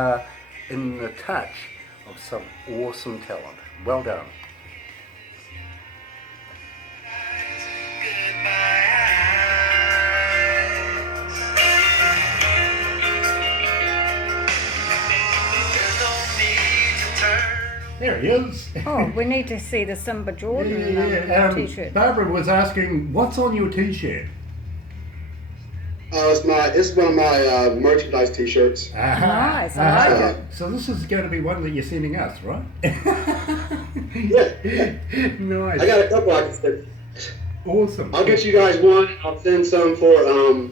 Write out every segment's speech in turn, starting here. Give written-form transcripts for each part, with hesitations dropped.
in the touch of some awesome talent. Well done. There he is. Oh, we need to see the Simba Jordan t-shirt. Barbara was asking, what's on your t-shirt? It's one of my merchandise t-shirts. Nice, I like it. So this is going to be one that you're sending us, right? Yeah. Nice. I got a couple I can send. Awesome. I'll get you guys one. I'll send some for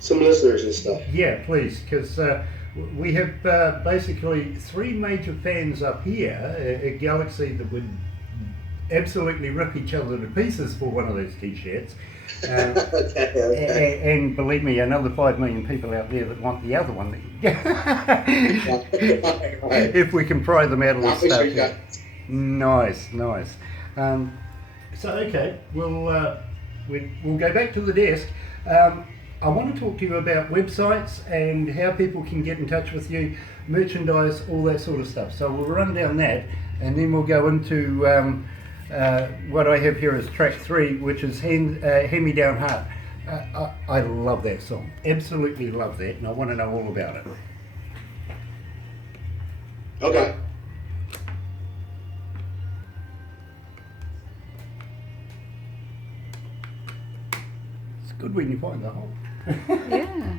some listeners and stuff. Yeah, please, because we have basically three major fans up here at Galaxy that would absolutely rip each other to pieces for one of those t-shirts. Okay. And believe me, another 5 million people out there that want the other one. If we can pry them out of the stuff. Yeah. Nice. So okay, we'll go back to the desk. I want to talk to you about websites and how people can get in touch with you, merchandise, all that sort of stuff. So we'll run down that, and then we'll go into what I have here as track 3, which is Hand Me Down Heart. I love that song, absolutely love that, and I want to know all about it. Okay. It's good when you find the hole. Yeah.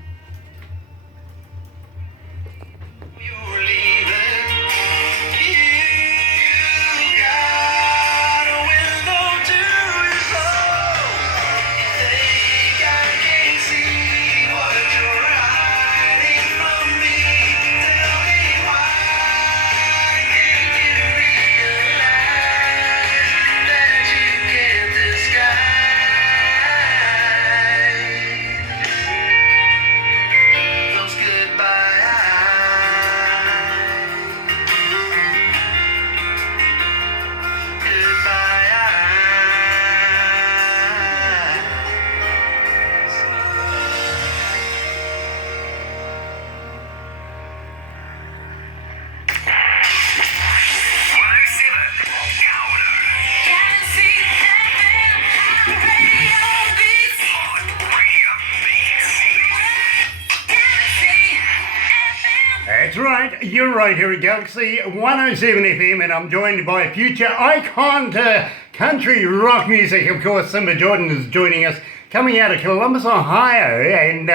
That's right, you're right here at Galaxy 107 FM, and I'm joined by future icon to country rock music. Of course, Simba Jordan is joining us, coming out of Columbus, Ohio, and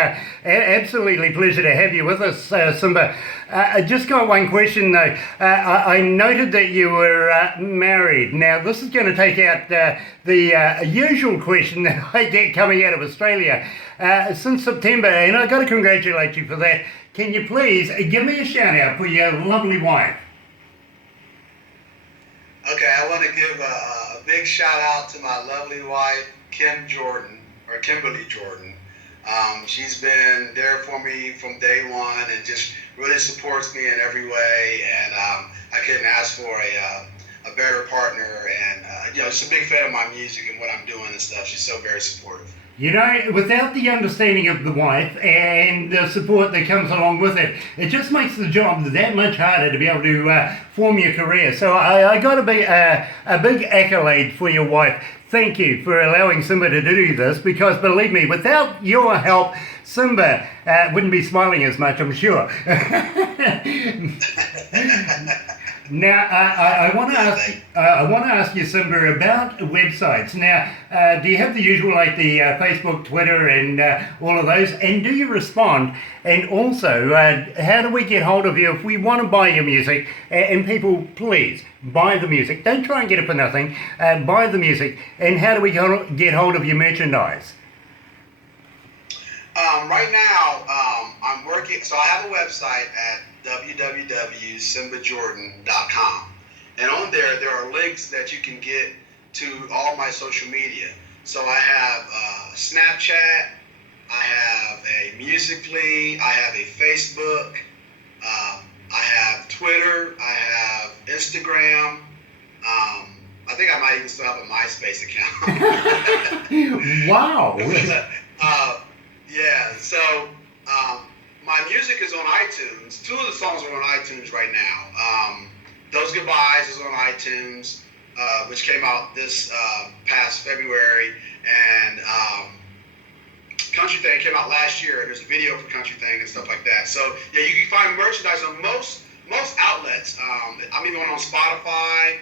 absolutely pleasure to have you with us, Simba. I just got one question though. I noted that you were married. Now, this is going to take out the usual question that I get coming out of Australia since September, and I've got to congratulate you for that. Can you please give me a shout out for your lovely wife? Okay, I want to give a big shout out to my lovely wife, Kimberly Jordan. She's been there for me from day one and just really supports me in every way. And I couldn't ask for a better partner. And just a big fan of my music and what I'm doing and stuff. She's so very supportive. You know, without the understanding of the wife and the support that comes along with it, it just makes the job that much harder to be able to form your career. So I got to be a big accolade for your wife. Thank you for allowing Simba to do this, because believe me, without your help, Simba wouldn't be smiling as much, I'm sure. Now, I want to ask you, Simba, about websites. Now, do you have the usual, like the Facebook, Twitter, and all of those? And do you respond? And also, how do we get hold of you if we want to buy your music? And people, please buy the music. Don't try and get it for nothing. Buy the music. And how do we get hold of your merchandise? Right now, I'm working. So I have a website at www.simbajordan.com, and on there are links that you can get to all my social media. So I have Snapchat, I have a Musical.ly, I have a Facebook, I have Twitter, I have Instagram. I think I might even still have a MySpace account. Wow. Yeah, so my music is on iTunes. 2 of the songs are on iTunes right now. Those Goodbyes is on iTunes, which came out this past February, and Country Thing came out last year. There's a video for Country Thing and stuff like that. So yeah, you can find merchandise on most outlets. I'm even on Spotify,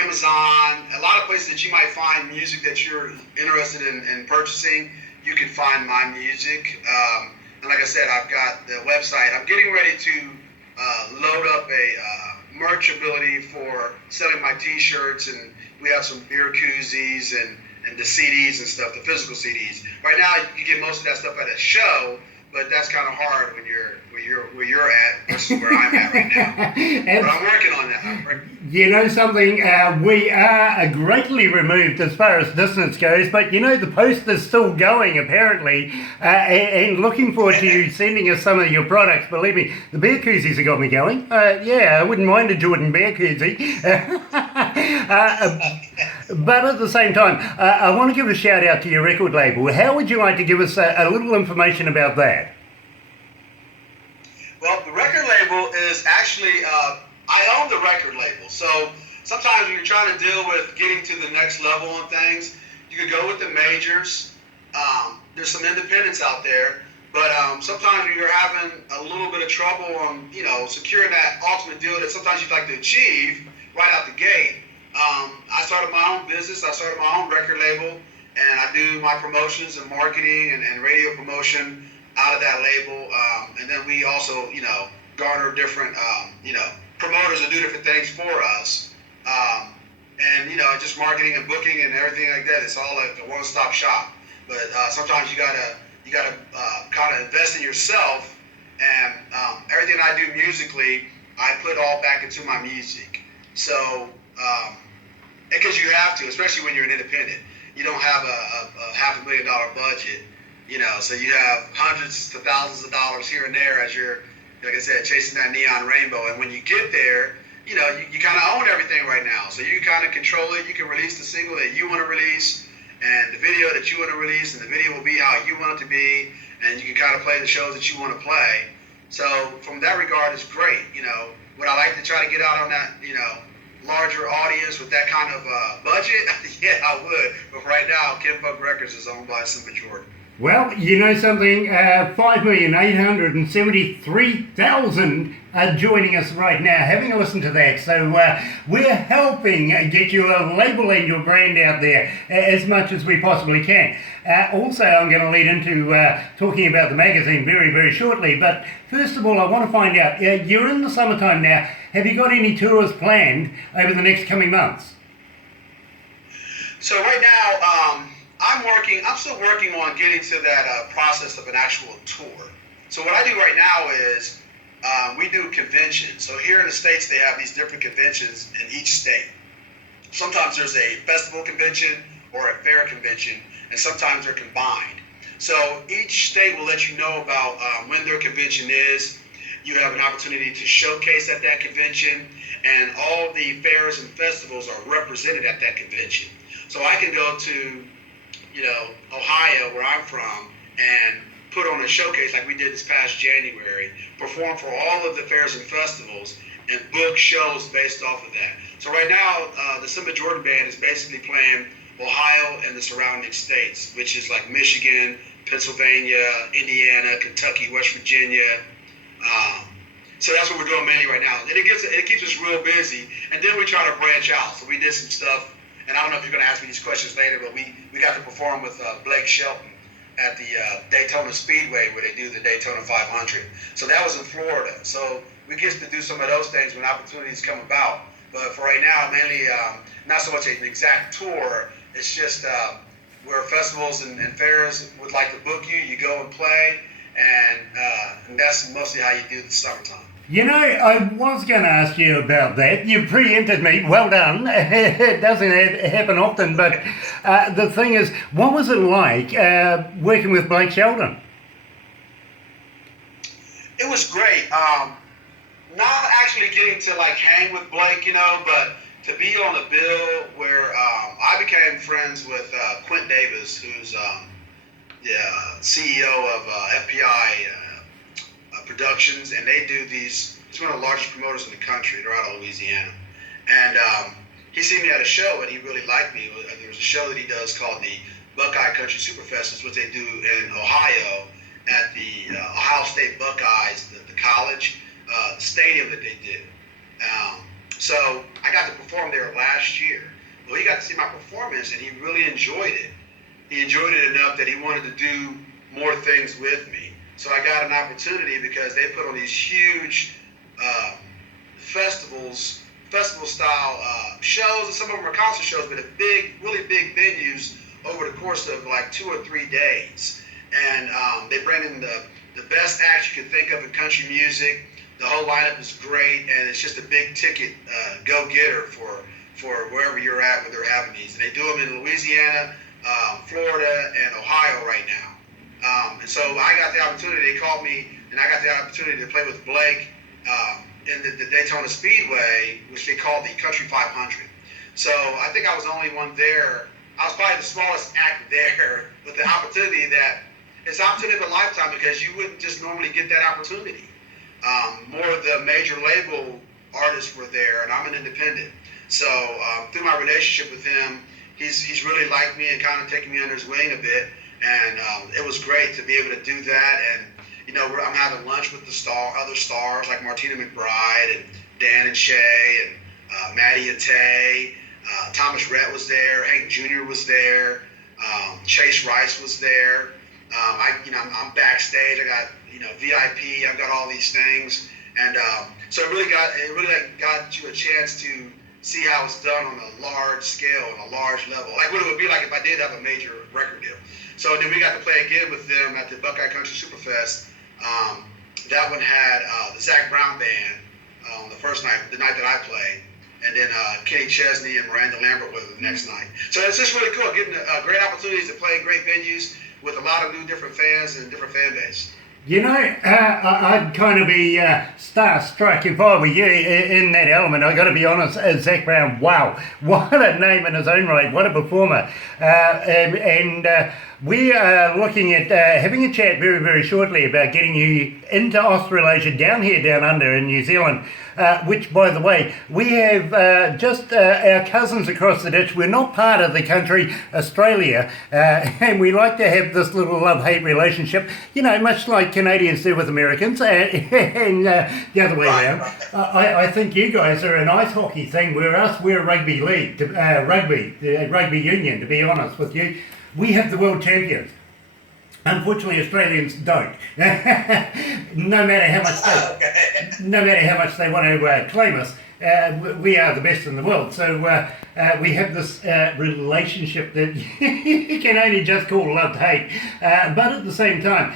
Amazon, a lot of places that you might find music that you're interested in purchasing. You can find my music. And like I said, I've got the website. I'm getting ready to load up a merch ability for selling my T-shirts, and we have some beer koozies and the CDs and stuff, the physical CDs. Right now, you get most of that stuff at a show, but that's kind of hard when you're where you're at versus where I'm at right now. But I'm working on that. You know something, we are greatly removed as far as distance goes, but you know the post is still going apparently, and looking forward to you sending us some of your products. Believe me, the beer koozies have got me going. Yeah, I wouldn't mind a Jordan beer koozie. But at the same time, I want to give a shout out to your record label. How would you like to give us a little information about that? Well, the record label is actually, I own the record label. So sometimes when you're trying to deal with getting to the next level on things, you could go with the majors. There's some independents out there. But sometimes when you're having a little bit of trouble on, securing that ultimate deal that sometimes you'd like to achieve right out the gate, I started my own business. I started my own record label, and I do my promotions and marketing and radio promotion out of that label. And then we also, garner different, promoters that do different things for us. And, just marketing and booking and everything like that. It's all like a one-stop shop. But sometimes you gotta kind of invest in yourself. And everything I do musically, I put all back into my music. So, because you have to, especially when you're an independent. You don't have a $500,000 budget, so you have hundreds to thousands of dollars here and there as you're, like I said, chasing that neon rainbow. And when you get there, you kind of own everything right now. So you kind of control it. You can release the single that you want to release and the video that you want to release, and the video will be how you want it to be, and you can kind of play the shows that you want to play. So from that regard, it's great. Would I like to try to get out on that, larger audience with that kind of budget? Yeah, I would. But right now, Kinfolk Records is owned by Simba Jordan. Well, you know something, 5,873,000 are joining us right now, having a listen to that. So we're helping get your label and your brand out there as much as we possibly can. Also, I'm going to lead into talking about the magazine very, very shortly. But first of all, I want to find out, you're in the summertime now. Have you got any tours planned over the next coming months? So right now, I'm still working on getting to that process of an actual tour. So what I do right now is we do conventions. So here in the States, they have these different conventions in each state. Sometimes there's a festival convention or a fair convention, and sometimes they're combined. So each state will let you know about when their convention is. You have an opportunity to showcase at that convention, and all the fairs and festivals are represented at that convention. So I can go to Ohio, where I'm from, and put on a showcase like we did this past January, perform for all of the fairs and festivals, and book shows based off of that. So right now, the Simba Jordan Band is basically playing Ohio and the surrounding states, which is like Michigan, Pennsylvania, Indiana, Kentucky, West Virginia. So that's what we're doing mainly right now. And it keeps us real busy. And then we try to branch out. So we did some stuff. And I don't know if you're going to ask me these questions later, but we got to perform with Blake Shelton at the Daytona Speedway, where they do the Daytona 500. So that was in Florida. So we get to do some of those things when opportunities come about. But for right now, mainly not so much an exact tour. It's just where festivals and fairs would like to book you, you go and play. And that's mostly how you do the summertime. I was going to ask you about that. You preempted me. Well done. It doesn't happen often, but the thing is, what was it like working with Blake Shelton? It was great. Not actually getting to hang with Blake, but to be on a bill where I became friends with Quint Davis, who's CEO of FPI Productions, and they do these. It's one of the largest promoters in the country. They're out of Louisiana, and he seen me at a show, and he really liked me. There was a show that he does called the Buckeye Country Superfest. It's what they do in Ohio at the Ohio State Buckeyes, the college, the stadium that they did. So I got to perform there last year. Well, he got to see my performance, and he really enjoyed it. He enjoyed it enough that he wanted to do more things with me. So I got an opportunity because they put on these huge festival-style shows, and some of them are concert shows, but really big venues over the course of like 2 or 3 days. And they bring in the best acts you can think of in country music. The whole lineup is great, and it's just a big ticket go-getter for wherever you're at when they're having these. And they do them in Louisiana, Florida, and Ohio right now. And so I got the opportunity. They called me, and I got the opportunity to play with Blake in the Daytona Speedway, which they call the Country 500. So I think I was the only one there. I was probably the smallest act there, with the opportunity that it's an opportunity of a lifetime, because you wouldn't just normally get that opportunity. More of the major label artists were there, and I'm an independent. So through my relationship with him, he's really liked me and kind of taken me under his wing a bit, and it was great to be able to do that. And I'm having lunch with other stars like Martina McBride and Dan and Shay and Maddie and Tay. Thomas Rhett was there. Hank Jr. was there. Chase Rice was there. I'm backstage. I got VIP. I've got all these things, and so it really got you a chance to see how it's done on a large scale, on a large level, like what it would be like if I did have a major record deal. So then we got to play again with them at the Buckeye Country Superfest. That one had the Zach Brown Band on the first night, the night that I played, and then Kenny Chesney and Miranda Lambert was the next night. So it's just really cool, getting great opportunities to play in great venues with a lot of new different fans and different fan base. I'd kind of be starstruck if I were you in that element. I got to be honest, Zach Brown, wow, what a name in his own right, what a performer. And we are looking at having a chat very, very shortly about getting you into Australasia, down under in New Zealand, which, by the way, we have just our cousins across the ditch. We're not part of the country, Australia, and we like to have this little love-hate relationship, much like Canadians do with Americans, and the other way around. I think you guys are an ice hockey thing, whereas we're rugby league, rugby union, to be honest with you. We have the world champions. Unfortunately, Australians don't. No matter how much they want to claim us, we are the best in the world. So we have this relationship that you can only just call love-hate. But at the same time,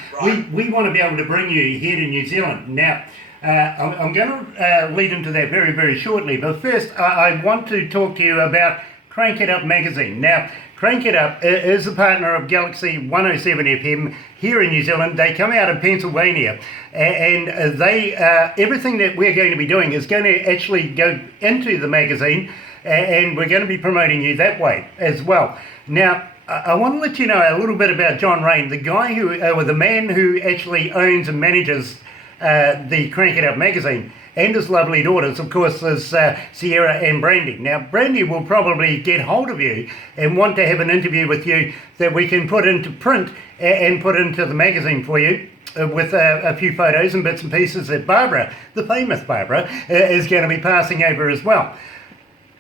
we want to be able to bring you here to New Zealand. Now, I'm going to lead into that very, very shortly. But first, I want to talk to you about Crank It Up magazine. Now, Crank It Up is a partner of Galaxy 107 FM here in New Zealand. They come out of Pennsylvania, and they everything that we're going to be doing is going to actually go into the magazine, and we're going to be promoting you that way as well. Now, I want to let you know a little bit about John Rain, the guy who, or the man who actually owns and manages the Crank It Up magazine. And his lovely daughters, of course, is Sierra and Brandy. Now, Brandy will probably get hold of you and want to have an interview with you that we can put into print and put into the magazine for you with a few photos and bits and pieces that Barbara, the famous Barbara, is going to be passing over as well.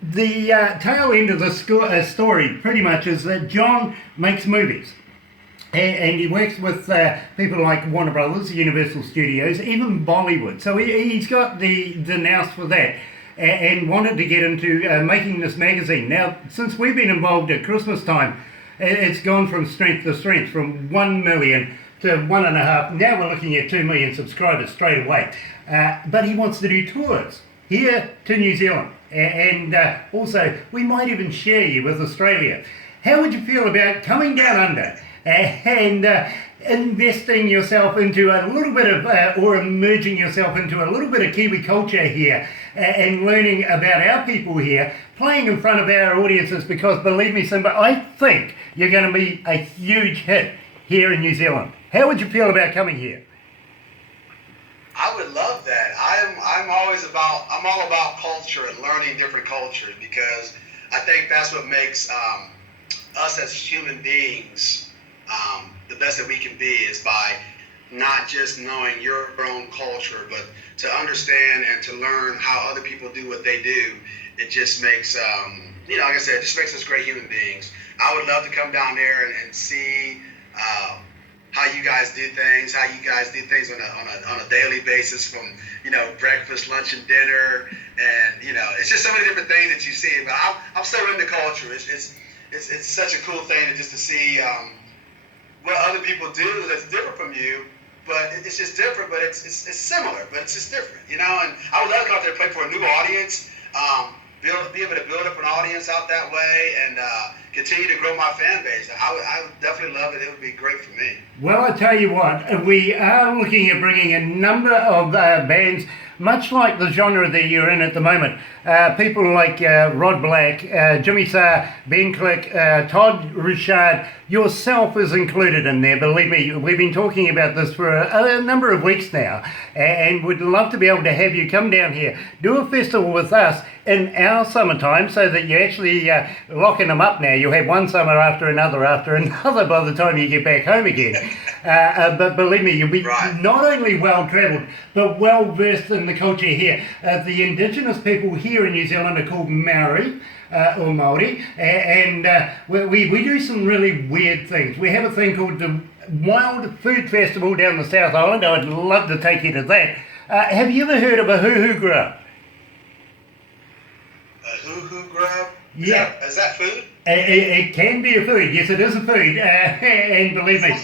The tail end of the story pretty much is that John makes movies. And he works with people like Warner Brothers, Universal Studios, even Bollywood. So he's got the nous for that, and wanted to get into making this magazine. Now, since we've been involved at Christmas time, it's gone from strength to strength, from 1 million to 1.5. Now we're looking at 2 million subscribers straight away. But he wants to do tours here to New Zealand. And also, we might even share you with Australia. How would you feel about coming down under and investing yourself into a little bit of, or immersing yourself into a little bit of Kiwi culture here, and learning about our people here, playing in front of our audiences? Because believe me, Simba, I think you're going to be a huge hit here in New Zealand. How would you feel about coming here? I would love that. I'm all about culture and learning different cultures, because I think that's what makes us as human beings the best that we can be, is by not just knowing your own culture, but to understand and to learn how other people do what they do. It just makes, like I said, it just makes us great human beings. I would love to come down there and see how you guys do things, on a daily basis, from breakfast, lunch, and dinner, and it's just so many different things that you see. But I'm so into culture. It's such a cool thing to see what other people do that's different from you. But it's just different, but it's similar, but it's just different, And I would love to come out there and play for a new audience, be able to build up an audience out that way, and continue to grow my fan base. I would definitely love it. It would be great for me. Well, I tell you what, we are looking at bringing a number of bands, much like the genre that you're in at the moment. People like Rod Black, Jimmy Sarr, Ben Click, Todd Richard, yourself is included in there. Believe me, we've been talking about this for a number of weeks now, and would love to be able to have you come down here, do a festival with us in our summertime, so that you're actually locking them up now. You'll have one summer after another by the time you get back home again. But believe me, you'll be not only well-travelled, but well-versed in the culture here. The indigenous people here in New Zealand are called Maori, or Māori, and we do some really weird things. We have a thing called the Wild Food Festival down the South Island. I'd love to take you to that. Have you ever heard of a hoo-hoo grub? A hoo-hoo grub? Yeah. Is that food? It can be a food. Yes, it is a food. And believe me.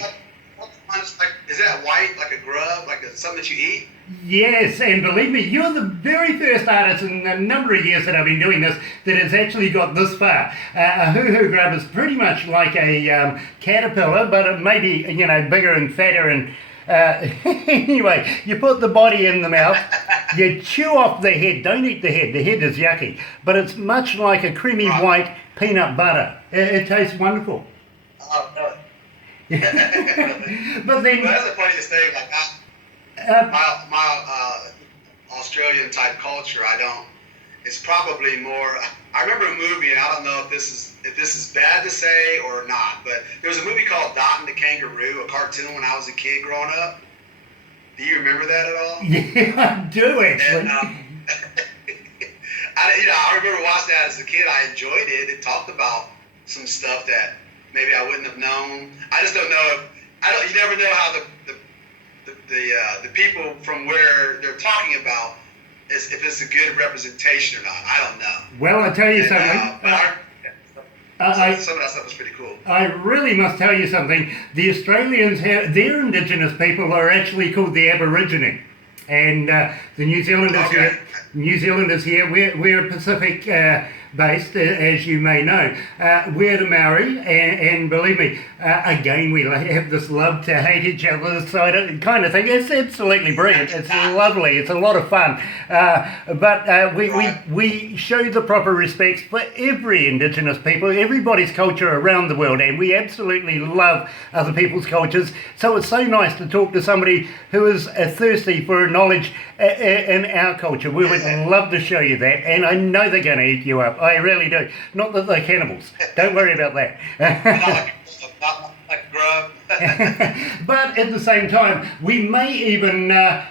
Is that white, like a grub, like something that you eat? Yes, and believe me, you're the very first artist in a number of years that I've been doing this that has actually got this far. A hoo-hoo grub is pretty much like a caterpillar, but it may be, bigger and fatter. And anyway, you put the body in the mouth, you chew off the head. Don't eat the head is yucky, but it's much like a creamy white peanut butter. It tastes wonderful. Oh, no. But then, that's the funniest thing. Like my Australian type culture, it's probably more. I remember a movie, and I don't know if this is bad to say or not, but there was a movie called Dot and the Kangaroo, a cartoon when I was a kid growing up. Do you remember that at all? Yeah, I do actually. And, I remember watching that as a kid. I enjoyed it. It talked about some stuff that maybe I wouldn't have known. I just don't know you never know how the people from where they're talking about if it's a good representation or not. I don't know. Well, I tell you something. Some of that stuff is pretty cool. I really must tell you something. The Australians their indigenous people are actually called the Aborigine, and the New Zealanders here. New Zealanders here. We're Pacific based, as you may know. We're the Maori, and believe me, again, we have this love to hate each other kind of thing. It's absolutely brilliant. It's lovely. It's a lot of fun. But we show the proper respects for every Indigenous people, everybody's culture around the world, and we absolutely love other people's cultures. So it's so nice to talk to somebody who is thirsty for knowledge in our culture. We would love to show you that, and I know they're going to eat you up. I really do. Not that they're cannibals. Don't worry about that. Not like a grub. But at the same time, we may even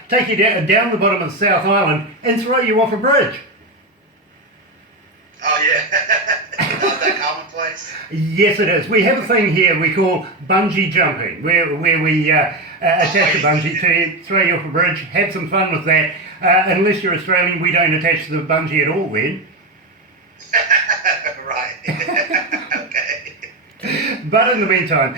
take you down the bottom of the South Island and throw you off a bridge. Oh, yeah. Is that commonplace? Yes, it is. We have a thing here we call bungee jumping, where we attach a bungee to you, throw you off a bridge, have some fun with that. Unless you're Australian, we don't attach the bungee at all then. Right. Okay. But in the meantime,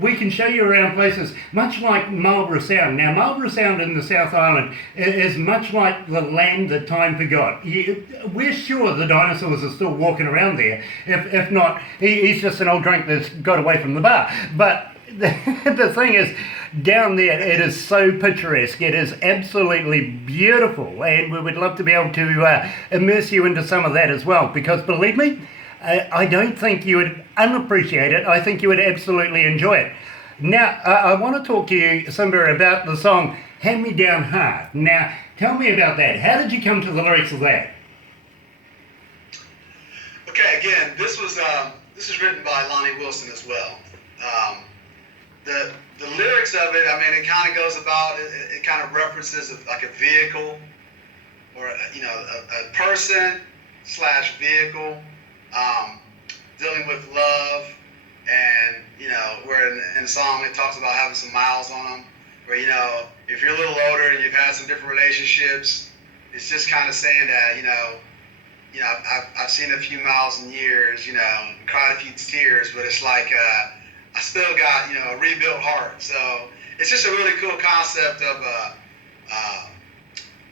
we can show you around places much like Marlborough Sound. Now, Marlborough Sound in the South Island is much like the land that time forgot. We're sure the dinosaurs are still walking around there. If not, he's just an old drunk that's got away from the bar. But the thing is, down there, it is so picturesque. It is absolutely beautiful, and we would love to be able to immerse you into some of that as well, because believe me, I don't think you would unappreciate it. I think you would absolutely enjoy it. Now, I want to talk to you, Simba, about the song Hand Me Down Hard. Now, tell me about that. How did you come to the lyrics of that? Okay, again, this is written by Lonnie Wilson as well. The lyrics of it, I mean, it kind of goes about, it kind of references like a vehicle or, a person / vehicle dealing with love. And, where in the song it talks about having some miles on them, where, if you're a little older and you've had some different relationships, it's just kind of saying that, I've seen a few miles and years, cried a few tears, but it's like I still got, a rebuilt heart. So it's just a really cool concept of,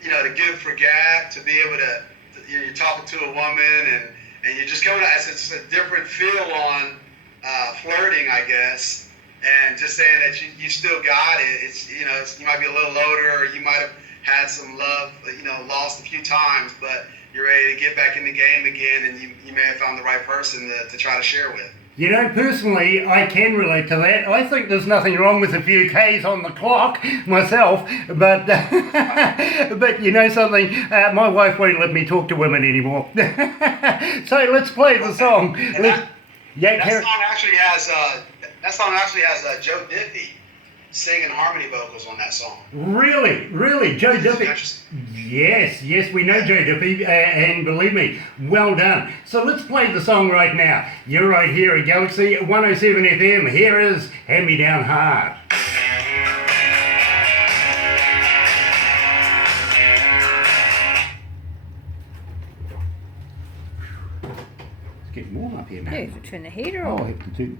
to give for gab, to be able to you're talking to a woman and you're just coming out, it's a different feel on flirting, I guess, and just saying that you still got it. It's, you might be a little older, or you might have had some love, lost a few times, but you're ready to get back in the game again, and you may have found the right person to try to share with. Personally, I can relate to that. I think there's nothing wrong with a few Ks on the clock myself, but but you know something, my wife won't let me talk to women anymore. So let's play the song. That song actually has Joe Diffie singing harmony vocals on that song. Really, Joe Diffie. Yes, we know Joe Diffie, and believe me, well done. So let's play the song right now. You're right here at Galaxy 107 FM. Here is Hand Me Down Hard. It's getting warm up here now. Yeah, you have to turn the heater Oh, I on. have to do.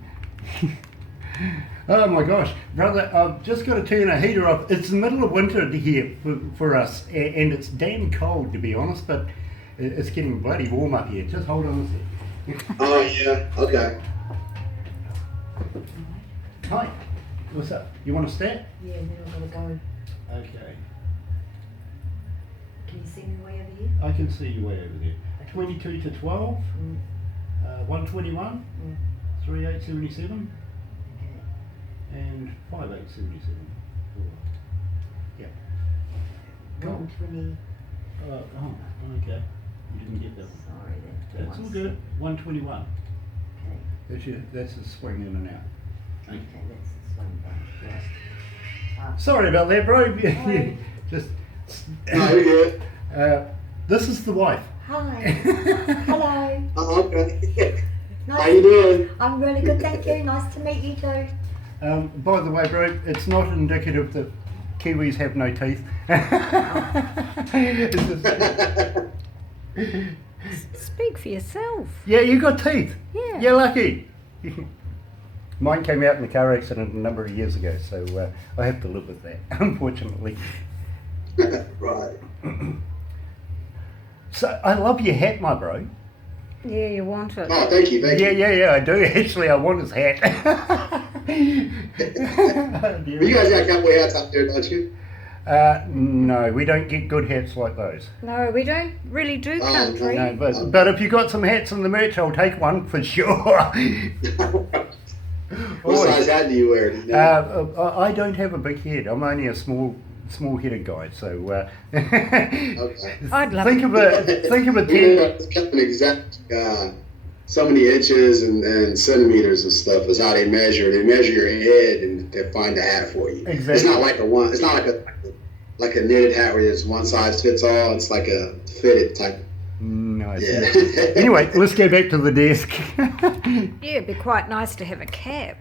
Oh my gosh, brother, I've just got to turn a heater off. It's the middle of winter here for us, and it's damn cold, to be honest, but it's getting bloody warm up here. Just hold on a second. Oh, yeah, okay. Hi, what's up? You want to start? Yeah, and then I'm gonna go. Okay, Can you see me way over here? I can see you way over there. 22 to 12, Mm. 121, Mm. 3877, Okay. and 5877. Yep. Cool. 120. Okay. You didn't get that one. Sorry, then. That's all good. 121. Okay. That's a swing in and out. Okay, that's the swing back. Yes. Sorry about that, bro. Hi. Just. No, you're good. This is the wife. Hi. Hello. Oh, okay. Nice. How you doing? I'm really good, thank you. Nice to meet you too. By the way, bro, it's not indicative that Kiwis have no teeth. It's just- Speak for yourself. yeah, you got teeth. Yeah. You're lucky. Mine came out in a car accident a number of years ago, so I have to live with that, unfortunately. Right. So I love your hat, my bro. Yeah, you want it. Oh, thank you, thank you. Yeah, I do. Actually, I want his hat. You guys got cowboy hats out there, don't you? No, we don't get good hats like those. No, we don't really do country. No, but if you got some hats in the merch, I'll take one for sure. What size hat do you wear? Do you know? I don't have a big head. I'm only a small-headed guy. So Okay. I'd love think of a It's kind of an exact, so many inches and centimeters and stuff is how they measure. They measure your head and they find the hat for you. Exactly. It's not like it's not like a knitted hat where it's one size fits all. It's like a fitted type. No. Yeah. Anyway, let's go back to the desk. Yeah, it'd be quite nice to have a cap.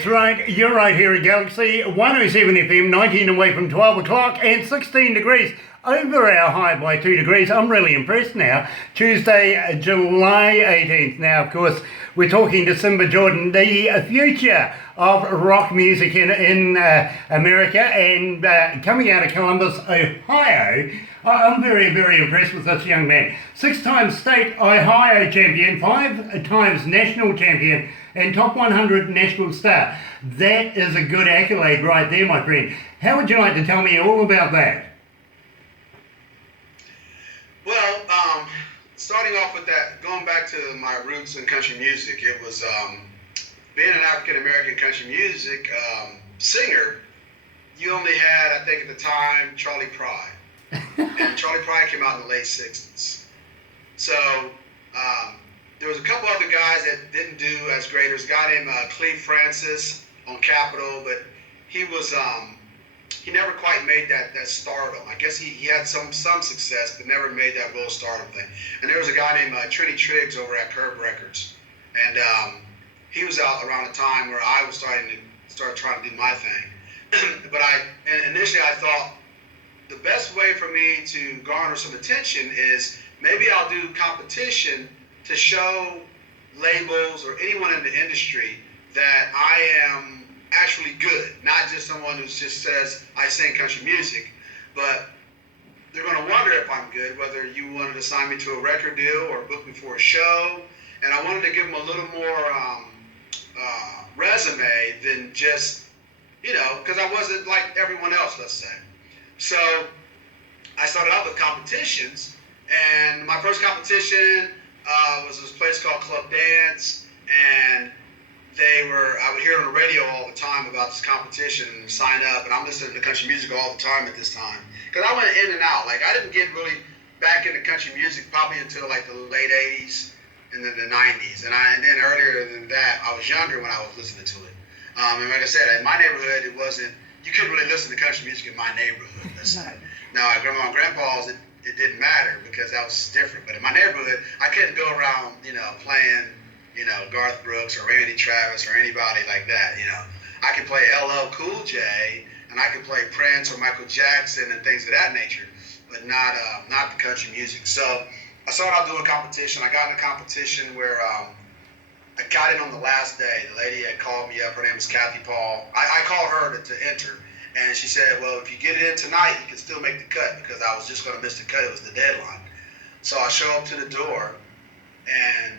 That's right, you're right here at Galaxy 107 FM, 19 away from 12 o'clock and 16 degrees over our high by 2 degrees. I'm really impressed now. Tuesday, July 18th. Now, of course, we're talking to Simba Jordan, the future of rock music in America, and coming out of Columbus, Ohio. I'm very, very impressed with this young man. 6-time state Ohio champion, 5 times national champion, and top 100 national star. That is a good accolade right there, my friend. How would you like to tell me all about that? Well, starting off with that, going back to my roots in country music, it was being an African-American country music singer, you only had, I think at the time, Charlie Pride. And Charlie Pride came out in the late 60s. So there was a couple other guys that didn't do as great. There was a guy named Cleve Francis on Capitol, but he was he never quite made that stardom. I guess he had some success, but never made that real stardom thing. And there was a guy named Trini Triggs over at Curb Records, and he was out around the time where I was trying to do my thing. But initially I thought the best way for me to garner some attention is maybe I'll do competition to show labels or anyone in the industry that I am actually good, not just someone who just says I sing country music, but they're going to wonder if I'm good, whether you wanted to sign me to a record deal or book me for a show. And I wanted to give them a little more resume than just, because I wasn't like everyone else, let's say. So I started out with competitions, and my first competition was this place called Club Dance, and I would hear on the radio all the time about this competition and sign up, and I'm listening to country music all the time at this time. Because I went in and out. Like, I didn't get really back into country music probably until like the late 80s and then the 90s. And then earlier than that, I was younger when I was listening to it. And like I said, in my neighborhood, you couldn't really listen to country music in my neighborhood. Now, at Grandma and Grandpa's, it didn't matter because that was different. But in my neighborhood, I couldn't go around, playing, Garth Brooks or Randy Travis or anybody like that. I could play LL Cool J and I could play Prince or Michael Jackson and things of that nature, but not the country music. So I started out doing a competition. I got in a competition where I got in on the last day. The lady had called me up. Her name was Kathy Paul. I called her to enter. And she said, well, if you get it in tonight, you can still make the cut, because I was just going to miss the cut. It was the deadline. So I show up to the door, and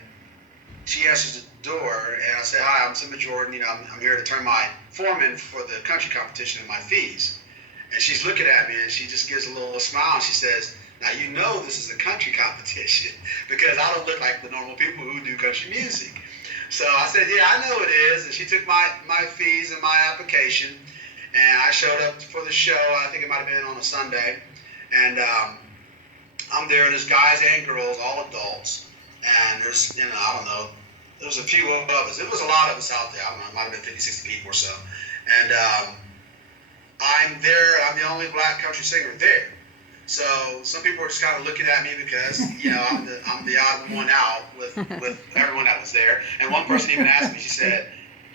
she answers the door, and I say, hi, I'm Simba Jordan. I'm here to turn my form in for the country competition and my fees. And she's looking at me, and she just gives a little smile, and she says, now this is a country competition, because I don't look like the normal people who do country music. So I said, yeah, I know it is. And she took my fees and my application. And I showed up for the show. I think it might have been on a Sunday. And I'm there, and there's guys and girls, all adults. And there's, I don't know, there's a few of us. It was a lot of us out there. I don't know, it might have been 50, 60 people or so. And I'm there. I'm the only black country singer there. So some people were just kind of looking at me because, I'm the odd one out with everyone that was there. And one person even asked me, she said,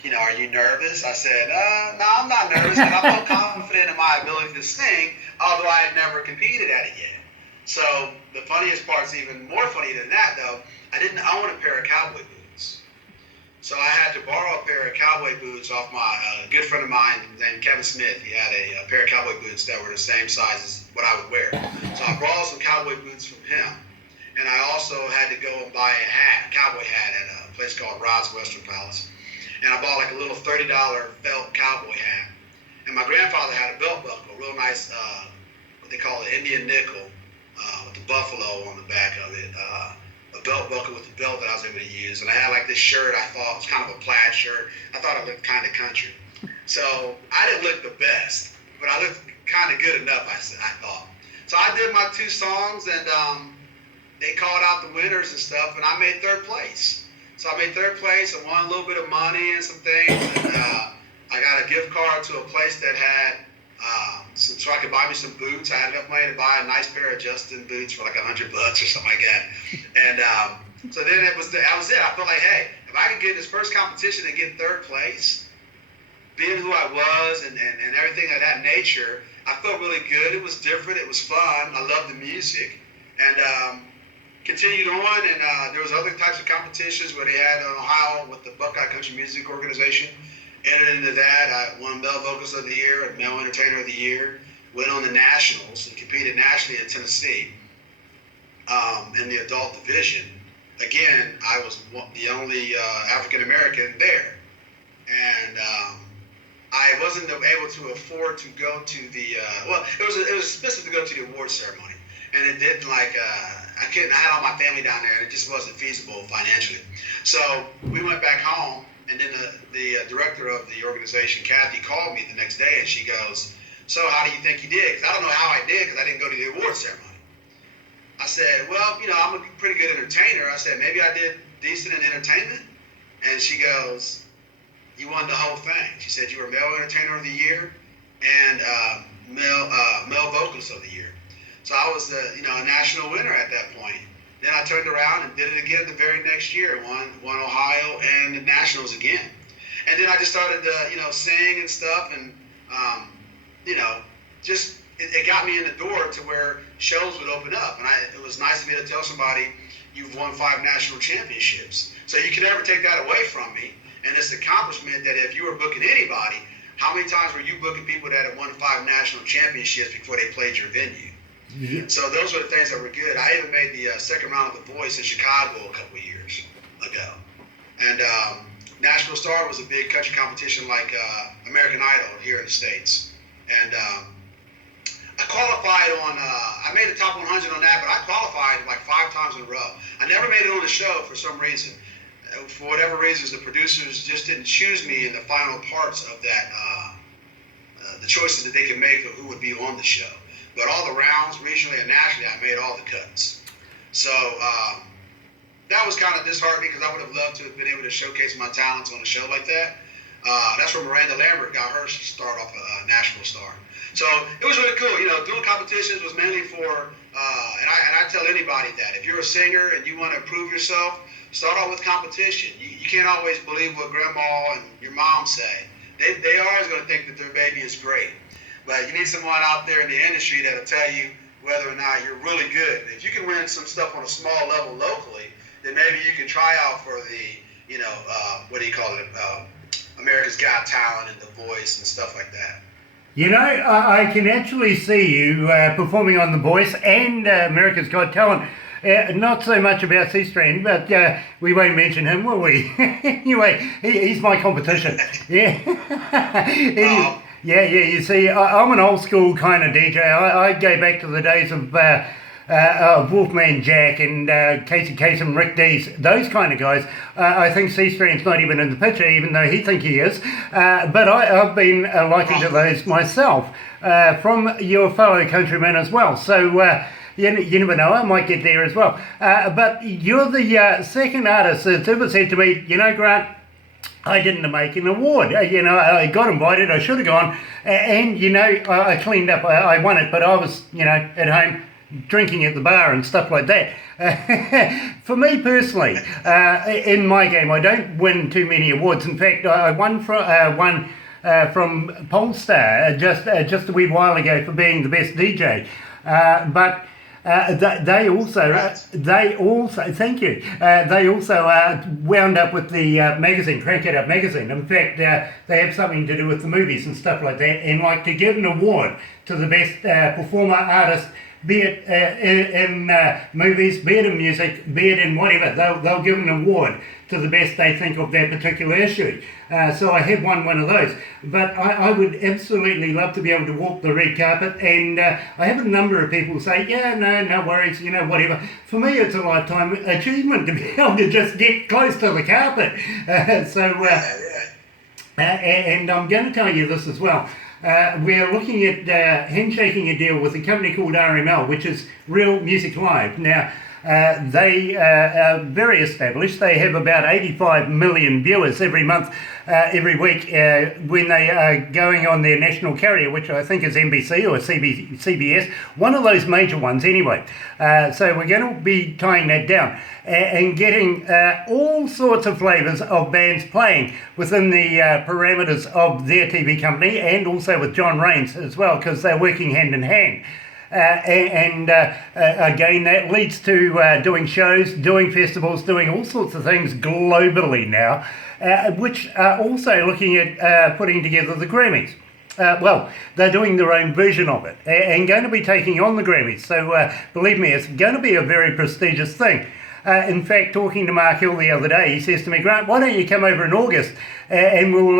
are you nervous? I said, no, I'm not nervous, because I felt confident in my ability to sing, although I had never competed at it yet. So the funniest part's even more funny than that, though. I didn't own a pair of cowboy boots. So I had to borrow a pair of cowboy boots off my good friend of mine named Kevin Smith. He had a pair of cowboy boots that were the same size as what I would wear. So I borrowed some cowboy boots from him. And I also had to go and buy a cowboy hat at a place called Rod's Western Palace. And I bought like a little $30 felt cowboy hat. And my grandfather had a belt buckle, a real nice, what they call an Indian nickel, with the buffalo on the back of it. A belt buckle with the belt that I was able to use. And I had like this shirt I thought was kind of a plaid shirt. I thought it looked kind of country. So I didn't look the best, but I looked kind of good enough, I thought. So I did my 2 songs, and they called out the winners and stuff, and I made 3rd place. So I made 3rd place and won a little bit of money and some things. And I got a gift card to a place that had, so I could buy me some boots. I had enough money to buy a nice pair of Justin boots for like $100 or something like that. And so then that was it. I felt like, hey, if I could get this first competition and get 3rd place, being who I was and everything of that nature, I felt really good. It was different. It was fun. I loved the music. And continued on, and there was other types of competitions where they had in Ohio with the Buckeye Country Music Organization. Entered into that. I won Male Vocalist of the Year and Male Entertainer of the Year. Went on the Nationals and competed nationally in Tennessee in the adult division. Again, I was the only African American there, and I wasn't able to afford to go to the it was expensive to go to the award ceremony, and it didn't I had all my family down there, and it just wasn't feasible financially. So we went back home, and then the director of the organization, Kathy, called me the next day, and she goes, "So how do you think you did?" Because I don't know how I did, because I didn't go to the award ceremony. I said, "Well, I'm a pretty good entertainer." I said, "Maybe I did decent in entertainment." And she goes, "You won the whole thing." She said, "You were Male Entertainer of the Year and Male Vocalist of the Year." So I was a national winner at that point. Then I turned around and did it again the very next year, won Ohio and the Nationals again. And then I just started to sing and stuff, and just it got me in the door to where shows would open up, and it was nice to be able to tell somebody you've won 5 national championships. So you can never take that away from me, and it's an accomplishment that if you were booking anybody, how many times were you booking people that had won 5 national championships before they played your venue? Yeah. So those were the things that were good. I even made the second round of The Voice in Chicago a couple of years ago, and National Star was a big country competition like American Idol here in the States, and I qualified on, I made the top 100 on that, but I qualified like 5 times in a row. I never made it on the show for some reason. For whatever reasons, the producers just didn't choose me in the final parts of that, the choices that they could make of who would be on the show. But all the rounds, regionally and nationally, I made all the cuts. So that was kind of disheartening, because I would have loved to have been able to showcase my talents on a show like that. That's where Miranda Lambert got her start off a National Star. So it was really cool. Doing competitions was mainly for, and I tell anybody that if you're a singer and you want to improve yourself, start off with competition. You can't always believe what grandma and your mom say. They are always going to think that their baby is great. But you need someone out there in the industry that'll tell you whether or not you're really good. If you can win some stuff on a small level locally, then maybe you can try out for the, what do you call it, America's Got Talent and The Voice and stuff like that. I can actually see you performing on The Voice and America's Got Talent. Not so much about C-Strand, but we won't mention him, will we? Anyway, he's my competition. Yeah. Yeah, you see, I'm an old school kind of DJ. I go back to the days of Wolfman Jack and Casey Kasem, Rick Dees, those kind of guys. I think C-Strand's not even in the picture, even though he thinks he is. But I've been likened to those myself from your fellow countrymen as well. So you never know, I might get there as well. But you're the second artist that's ever said to me, Grant, I didn't make an award. I got invited, I should have gone, and I cleaned up, I won it, but I was, at home drinking at the bar and stuff like that. For me personally, in my game, I don't win too many awards. In fact, I won from Polestar just a wee while ago for being the best DJ. But they also, thank you. They also wound up with the magazine, Crank It Up magazine. In fact, they have something to do with the movies and stuff like that, and like to give an award to the best performer, artist, be it in movies, be it in music, be it in whatever. They'll give an award to the best they think of that particular issue. So I have won one of those. But I would absolutely love to be able to walk the red carpet, and I have a number of people say, yeah, no worries, whatever. For me, it's a lifetime achievement to be able to just get close to the carpet. And I'm going to tell you this as well. We're looking at handshaking a deal with a company called RML, which is Real Music Live. Now, They are very established. They have about 85 million viewers every month, every week when they are going on their national carrier, which I think is NBC or CBS, one of those major ones anyway. So we're going to be tying that down and getting all sorts of flavours of bands playing within the parameters of their TV company, and also with John Raines as well, because they're working hand in hand. Again, that leads to doing shows, doing festivals, doing all sorts of things globally now, which are also looking at putting together the Grammys. Well, they're doing their own version of it and going to be taking on the Grammys. So believe me, it's going to be a very prestigious thing. In fact, talking to Mark Hill the other day, he says to me, Grant, why don't you come over in August and we'll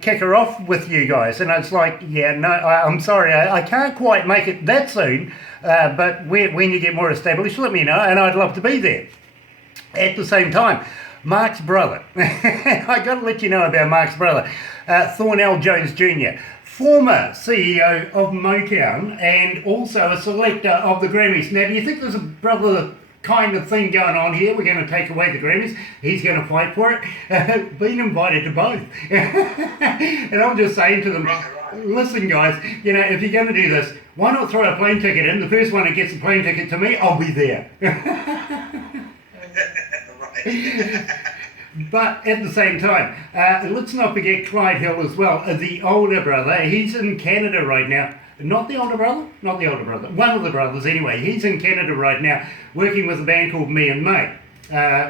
kick her off with you guys? And it's like, yeah, no, I'm sorry, I can't quite make it that soon, but when you get more established, let me know, and I'd love to be there. At the same time, Mark's brother, I got to let you know about Mark's brother, Thornell Jones Jr., former CEO of Motown and also a selector of the Grammys. Now, do you think there's a brother kind of thing going on here? We're going to take away the Grammys. He's going to fight for it. Been invited to both. And I'm just saying to them, listen guys, you know, if you're going to do this, why not throw a plane ticket in? The first one that gets a plane ticket to me, I'll be there. But at the same time, let's not forget Clyde Hill as well, the older brother. He's in Canada right now. Not the older brother? Not the older brother. One of the brothers anyway. He's in Canada right now working with a band called Me and May,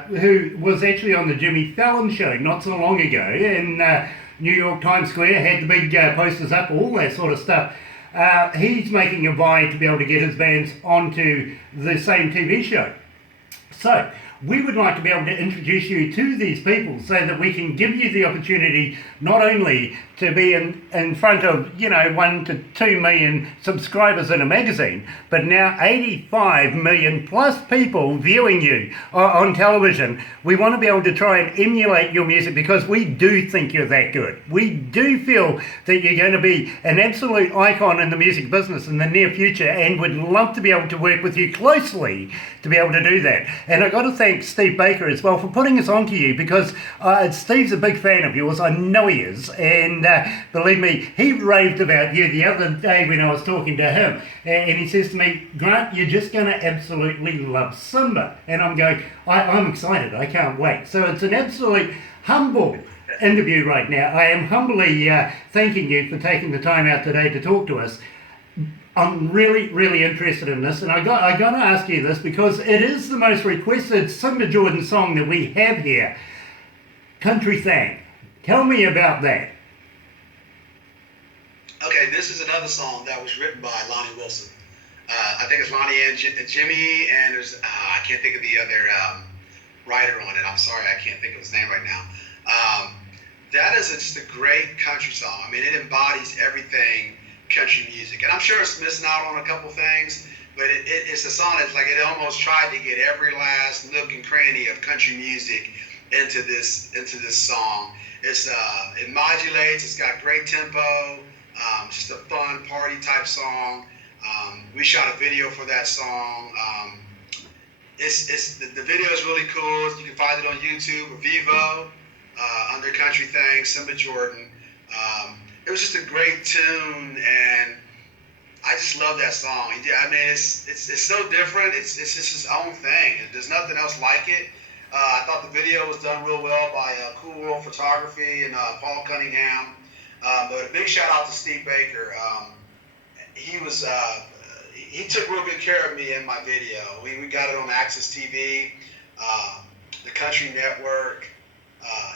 who was actually on the Jimmy Fallon show not so long ago in New York Times Square, had the big posters up, all that sort of stuff. He's making a vie to be able to get his bands onto the same TV show. So we would like to be able to introduce you to these people so that we can give you the opportunity not only to be in front of, you know, 1 to 2 million subscribers in a magazine, but now 85 million plus people viewing you on television. We want to be able to try and emulate your music because we do think you're that good. We do feel that you're going to be an absolute icon in the music business in the near future, and would love to be able to work with you closely to be able to do that. And I've got to thank Steve Baker as well for putting us on to you, because Steve's a big fan of yours. I know he is, and believe me, he raved about you the other day when I was talking to him, and he says to me, Grant, you're just going to absolutely love Simba. And I'm going, I'm excited, I can't wait. So it's an absolute humble interview right now. I am humbly thanking you for taking the time out today to talk to us. I'm really, really interested in this, and I got to ask you this because it is the most requested Simba Jordan song that we have here, Country Thang. Tell me about that. Okay, this is another song that was written by Lonnie Wilson. I think it's Lonnie and Jimmy, and there's I can't think of the other writer on it. I'm sorry, I can't think of his name right now. That is just a great country song. I mean, it embodies everything country music, and I'm sure it's missing out on a couple things, but it's a song that's like it almost tried to get every last nook and cranny of country music into this song. It modulates. It's got great tempo. Just a fun party type song. We shot a video for that song. The video is really cool. You can find it on YouTube or Vivo under Country Thang, Simba Jordan. It was just a great tune, and I just love that song. I mean, it's so different. It's just his own thing. There's nothing else like it. I thought the video was done real well by Cool World Photography and Paul Cunningham. But a big shout out to Steve Baker. He took real good care of me in my video. We got it on Access TV, the Country Network,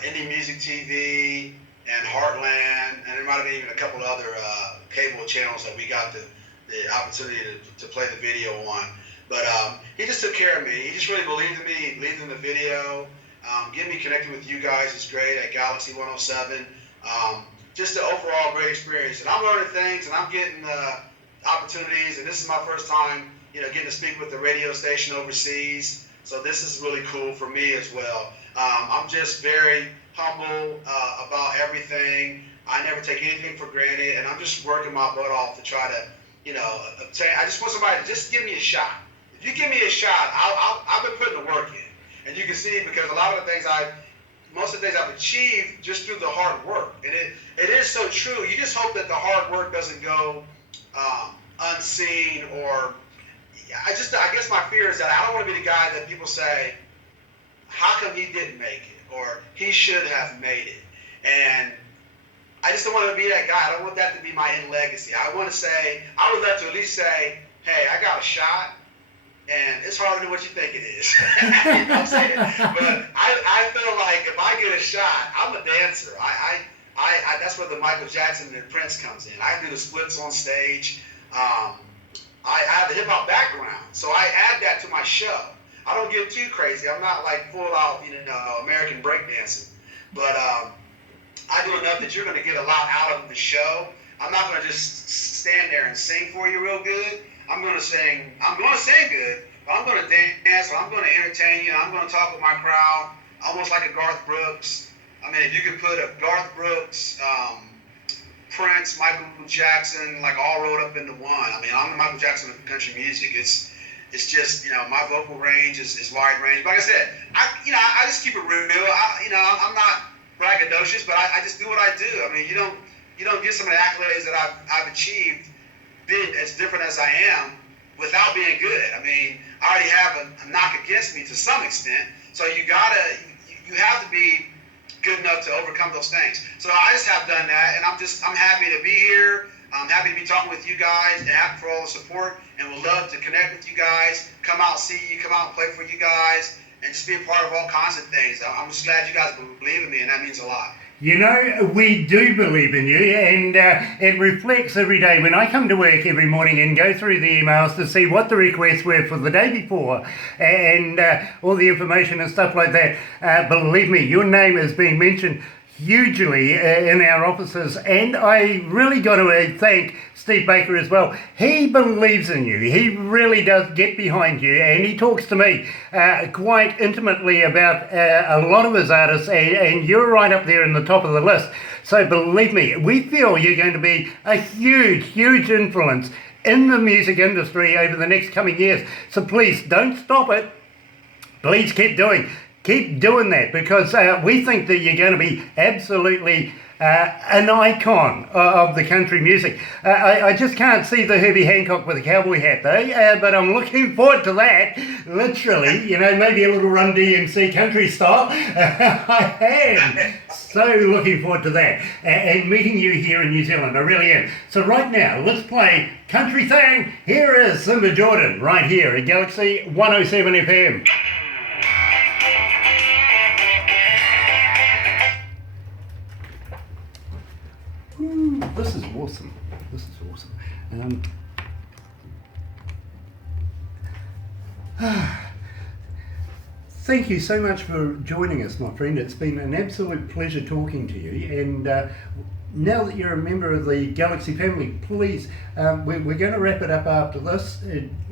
Indie Music TV, and Heartland, and there might have been even a couple other cable channels that we got the opportunity to play the video on. But he just took care of me. He just really believed in me. He believed in the video. Getting me connected with you guys is great at Galaxy 107. Just an overall great experience. And I'm learning things, and I'm getting opportunities. And this is my first time, getting to speak with the radio station overseas. So this is really cool for me as well. I'm just very humble about everything. I never take anything for granted, and I'm just working my butt off to try to, obtain. I just want somebody to just give me a shot. If you give me a shot, I've been putting the work in, and you can see because a lot of the things most of the things I've achieved just through the hard work, and it is so true. You just hope that the hard work doesn't go unseen, or I guess my fear is that I don't want to be the guy that people say, how come he didn't make it, or he should have made it, and I just don't want to be that guy. I don't want that to be my end legacy. I would love to at least say, hey, I got a shot, and it's harder than what you think it is. You know what I'm saying? But I feel like if I get a shot, I'm a dancer. That's where the Michael Jackson and Prince comes in. I do the splits on stage. I have the hip hop background, so I add that to my show. I don't get too crazy. I'm not like full out, American breakdancing, but I do enough that you're going to get a lot out of the show. I'm not going to just stand there and sing for you real good. I'm going to sing good, but I'm going to dance, or I'm going to entertain you. I'm going to talk with my crowd, almost like a Garth Brooks. I mean, if you could put a Garth Brooks, Prince, Michael Jackson, like all rolled up into one. I mean, I'm the Michael Jackson of country music. It's just, my vocal range is wide range. But like I said, I just keep it real. I'm not braggadocious, but I just do what I do. I mean, you don't get some of the accolades that I've achieved, being as different as I am, without being good. I mean, I already have a knock against me to some extent, so you have to be good enough to overcome those things. So I just have done that, and I'm happy to be here. I'm happy to be talking with you guys, and happy for all the support, and would love to connect with you guys, come out, see you, come out and play for you guys, and just be a part of all kinds of things. I'm just glad you guys believe in me, and that means a lot. We do believe in you, and it reflects every day when I come to work every morning and go through the emails to see what the requests were for the day before, and all the information and stuff like that. Believe me, your name is being mentioned hugely in our offices, and I really got to thank Steve Baker as well. He believes in you. He really does get behind you, and he talks to me quite intimately about a lot of his artists, and you're right up there in the top of the list. So believe me, we feel you're going to be a huge influence in the music industry over the next coming years. So please don't stop it. Please keep doing that, because we think that you're going to be absolutely an icon of the country music. I just can't see the Herbie Hancock with a cowboy hat though, but I'm looking forward to that, literally, maybe a little Run DMC country style. I am so looking forward to that, and meeting you here in New Zealand, I really am. So right now, let's play Country Thing. Here is Simba Jordan, right here at Galaxy 107 FM. This is awesome. Thank you so much for joining us, my friend. It's been an absolute pleasure talking to you. And now that you're a member of the Galaxy family, please, we're going to wrap it up after this,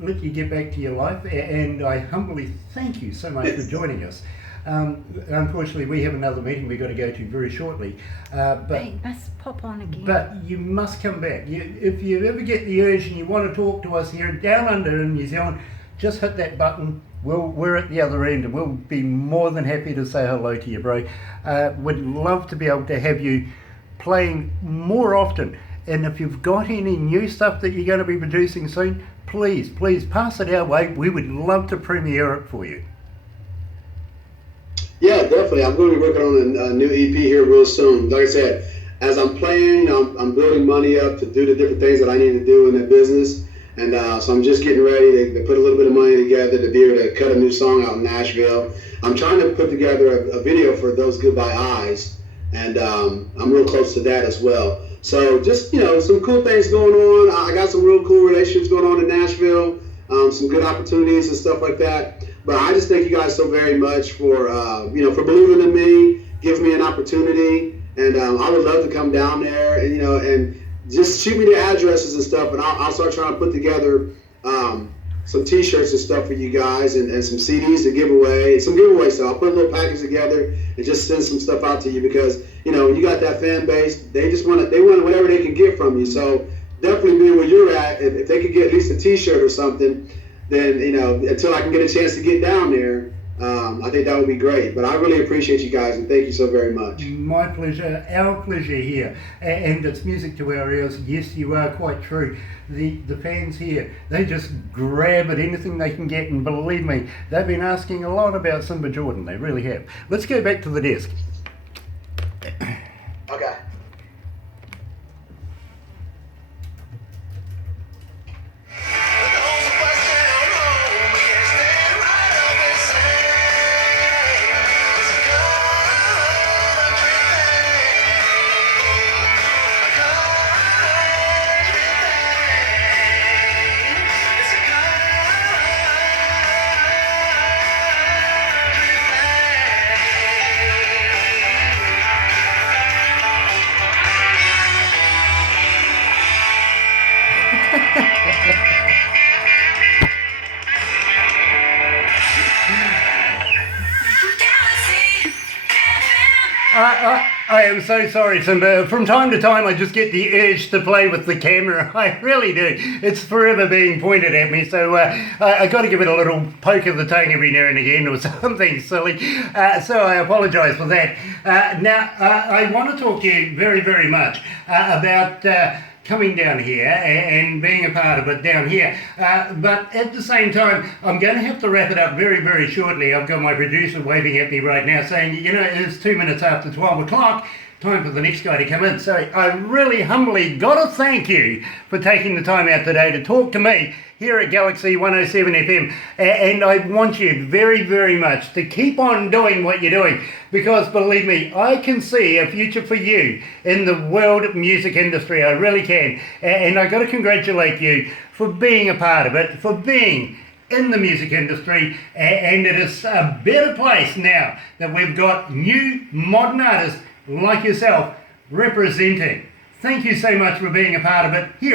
let you get back to your life. And I humbly thank you so much for joining us. Unfortunately, we have another meeting we've got to go to very shortly. But You must pop on again. But you must come back. If you ever get the urge and you want to talk to us here down under in New Zealand, just hit that button. We're at the other end, and we'll be more than happy to say hello to you, bro. Would love to be able to have you playing more often. And if you've got any new stuff that you're going to be producing soon, please pass it our way. We would love to premiere it for you. Yeah, definitely. I'm going to be working on a new EP here real soon. Like I said, as I'm playing, I'm building money up to do the different things that I need to do in the business. And so I'm just getting ready to put a little bit of money together to be able to cut a new song out in Nashville. I'm trying to put together a video for Those Goodbye Eyes, and I'm real close to that as well. So just, some cool things going on. I got some real cool relationships going on in Nashville, some good opportunities and stuff like that. But I just thank you guys so very much for, for believing in me, giving me an opportunity. And I would love to come down there and, and just shoot me the addresses and stuff. And I'll start trying to put together some T-shirts and stuff for you guys, and some CDs to give away, some giveaways. So I'll put a little package together and just send some stuff out to you, because, when you got that fan base, they want whatever they can get from you. So definitely being where you're at, if they could get at least a T-shirt or something, then until I can get a chance to get down there, I think that would be great. But I really appreciate you guys, and thank you so very much. My pleasure, our pleasure here. And it's music to our ears. Yes, you are quite true. The fans here, they just grab at anything they can get, and believe me, they've been asking a lot about Simba Jordan. They really have. Let's go back to the desk. Okay. I am so sorry, Simba. From time to time, I just get the urge to play with the camera. I really do. It's forever being pointed at me, so I got to give it a little poke of the tongue every now and again or something silly. So I apologise for that. Now, I want to talk to you very, very much about coming down here and being a part of it down here. But at the same time, I'm going to have to wrap it up very, very shortly. I've got my producer waving at me right now saying, it's 2 minutes after 12 o'clock. Time for the next guy to come in. So I really humbly got to thank you for taking the time out today to talk to me here at Galaxy 107 FM. And I want you very, very much to keep on doing what you're doing, because believe me, I can see a future for you in the world music industry. I really can. And I got to congratulate you for being a part of it, for being in the music industry, and it is a better place now that we've got new modern artists like yourself representing. Thank you so much for being a part of it here.